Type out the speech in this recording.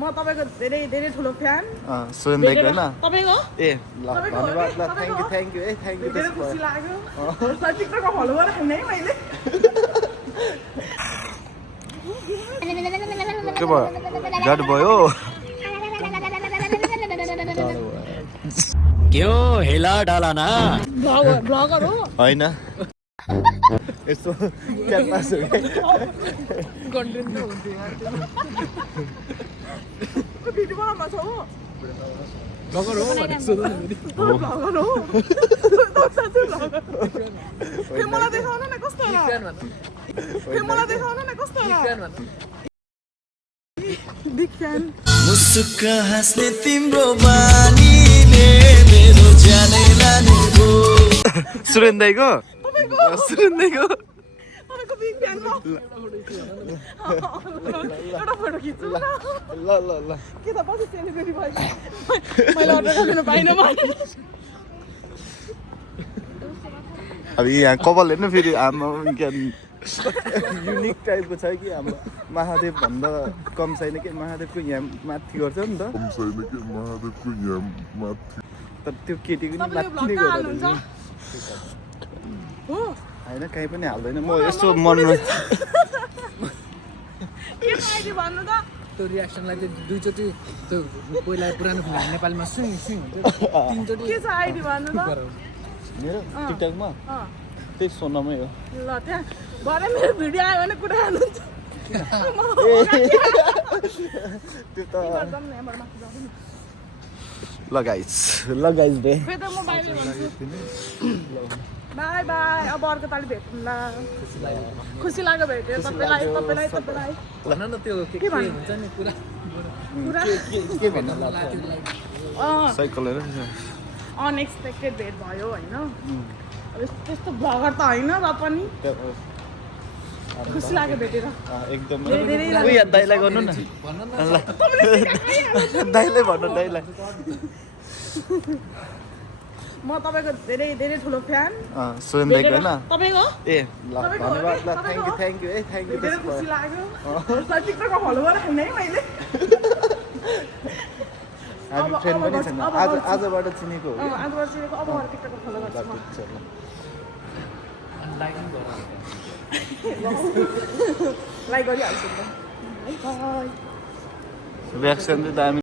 म तपाईको धेरै धेरै ठुलो फ्यान सुरेन दाइको हैन तपाईको ए ल धन्यवाद ल thank U A thank you धेरै खुसी लाग्यो टिकटकमा फलो गरेर हैन है मैले के भयो गाड भयो के हो हेला डाला न ब्लगर हो हैन यसो क्यानभास हो कन्टेन्ट त हुन्थ्यो यार भिडियो बनाउन छ हो ब्लगर हो ब्लगर हो साथै ब्लगर के मलाई देखाउन न कस्तो होला के मलाई देखाउन न कस्तो होला बिग फ्यान मुस्क हाँस्ने तिम्रो बानीले मेरो ज्यानै लाने भो सुरेन दाइको सुरेन दाइको तपाईको बिग फ्यान म एउटा फोटो खिच्छु न ल ल ल के त पछि सेलिब्रेटी भयो मैले अर्डर गर्न पाइनँ मैले अब यहाँ कपाल हेर्नु फेरि आमा युनिक टाइपको छ कि हाम्रो महादेव भन्दा कम छैन कि महादेवको यहाँ माथि गर्छ नि त तर त्यो केटीको नि माथि नै गर्छ हो होइन कहीँ पनि हाल्दैन म यस्तो मनमा के आइडी भन्नु त त्यो रियाक्सनलाई चाहिँ दुईचोटि त्यो पहिला पुरानो फिल्म नेपालीमा सुइङ सुइङ हुन्थ्यो तीनचोटि के छ आइडी भन्नु त मेरो टिकटकमा त्यही सोनामै हो ल त्यहाँ भरे मेरो भिडियो आयो भने कुरा हाल्नुहुन्छ त्यो त ल गाइस बे फेरि म बाई भन्छु बाई बाई अब अर्को पालि भेटौँला खुसी लाग्यो भेटेर तपाईलाई भन न त्यो के हुन्छ नि पुरा पुरा के भन्नु लाग्छ साइकल हेर अनएक्सपेक्टेड भेट भयो होइन अब त्यस्तो ब्लगर त होइन र पनि खुसी लाग्यो भेटेर एकदम धेरै उयो दाइलाई गर्नु न ल दाइलाई भन्नु दाइलाई म तपाईको धेरै धेरै ठुलो फ्यान सुरेन दाइको हैन तपाईको ए ल धन्यवाद ल thank U A thank you धेरै खुसी लाग्यो टिकटकमा फलो गरेर हैन है मैले हामी फ्रेन्ड पनि छैन आजबाट चिनेको हो आजबाट चिनेको अब टिकटकमा फलो गर्छु म लाइक गरिहाल्छु नि त रियाक्सन चाहिँ दामी